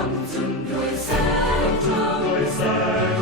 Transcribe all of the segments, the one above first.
Końcem twoje.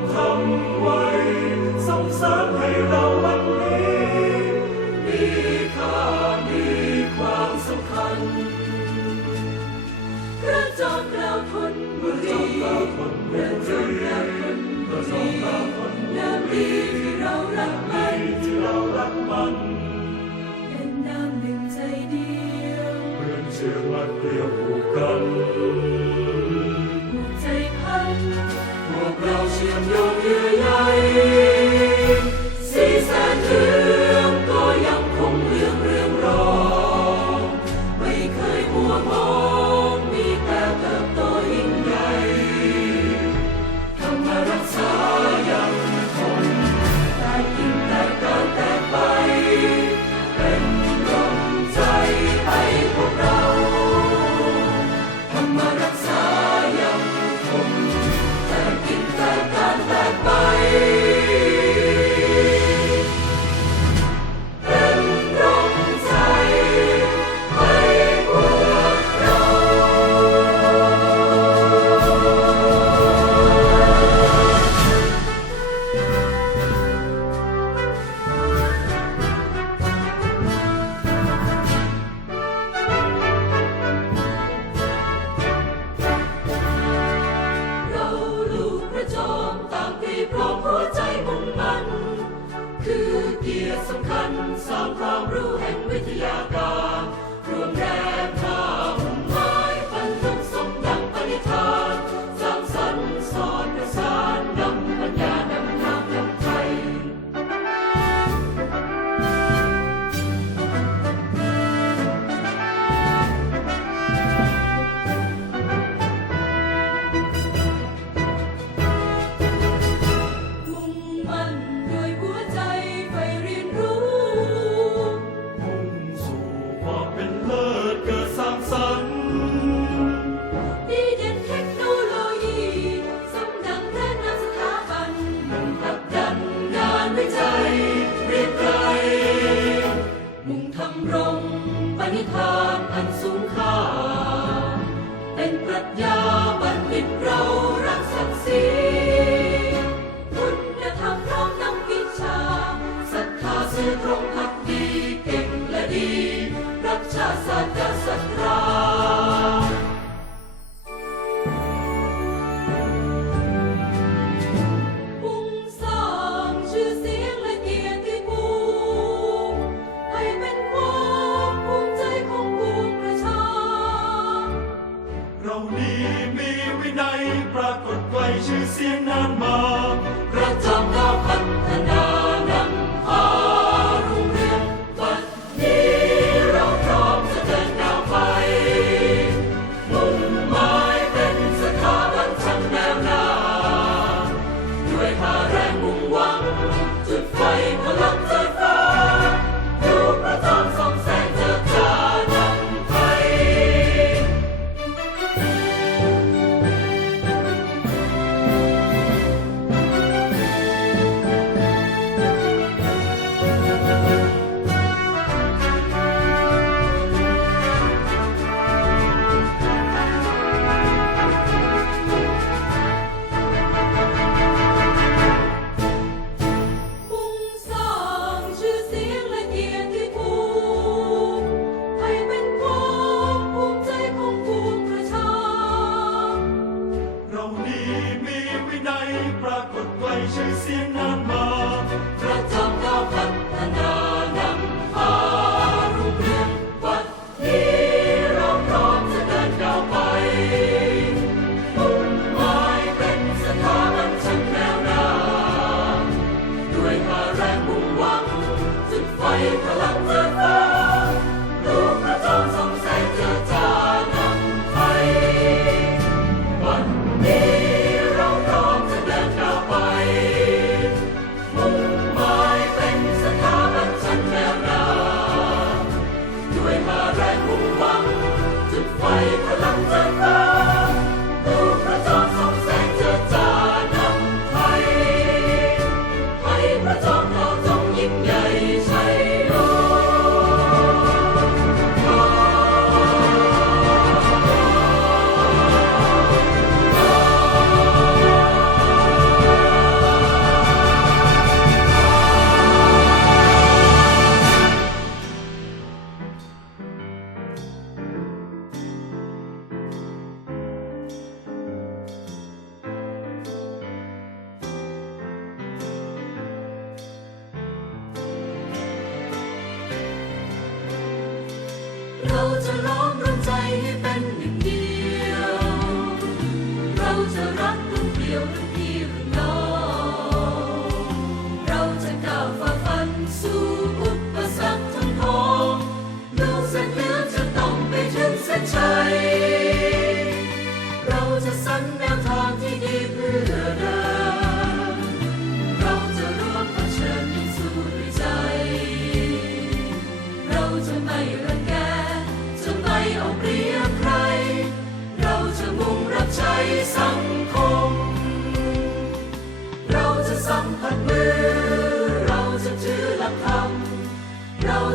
ำำไว้ส่งเสริให้เราวันนี้ มีค่ามีความสำคัญ พระจอมเล้าธนบุรีพระจอมเล้าธนดีน้ำดีที่เรารักมัน เป็นน้ำหนึ่งใจเดียวเพื่อนเชื่อว่นเดียวกัน พวกเราเาน Sons of God. จะล้อมรวมใจให้เป็นหนึ่ง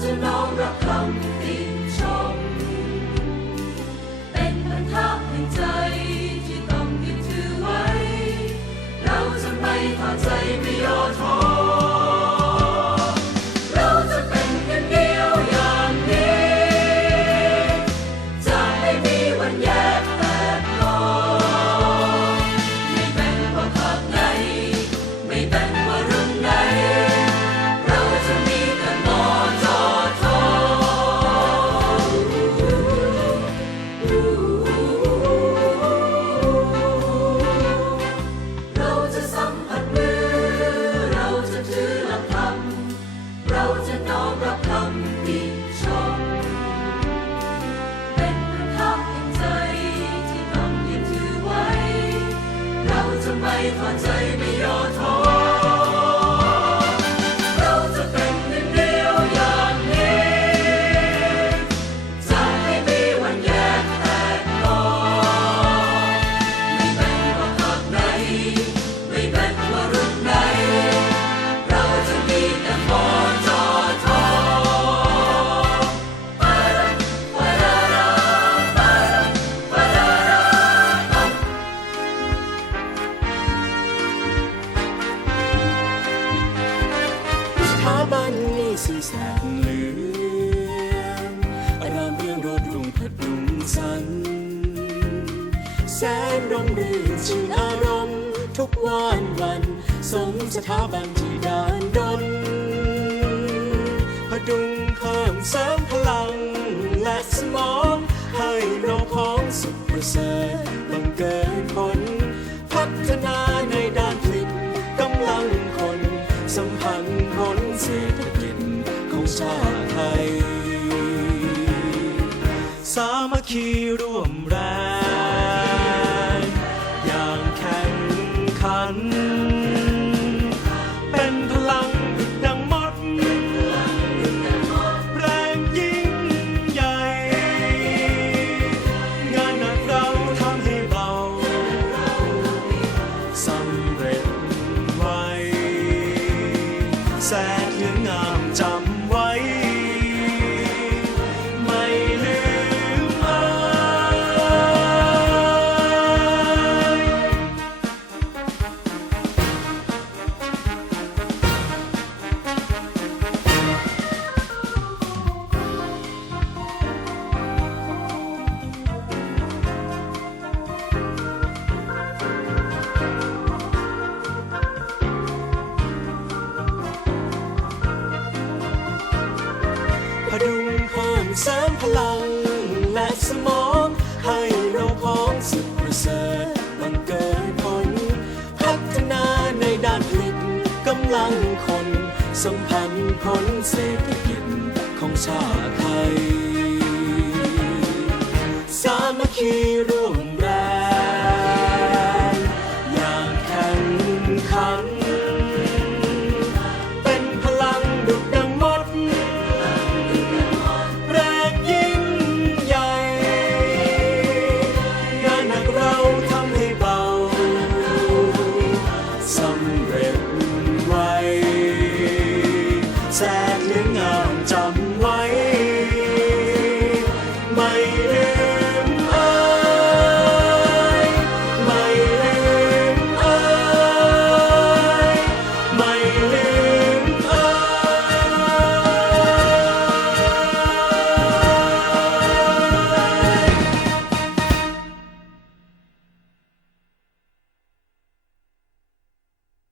to know 有痛 แสงเหลืองอารามเรื่องรดรุงพัดุงสัน แสงร่มรื่นชื่นอารมณ์ ทุกวันวัน สมสถาบันที่ดานดนพดุงเพิ่มเสริมพลังและสมองให้เราพ้องสุขประเสริฐบังเกิดผลพัฒนา keep สัมพันธ์ผลเศรษฐกิจของชาติไทย สามัคคี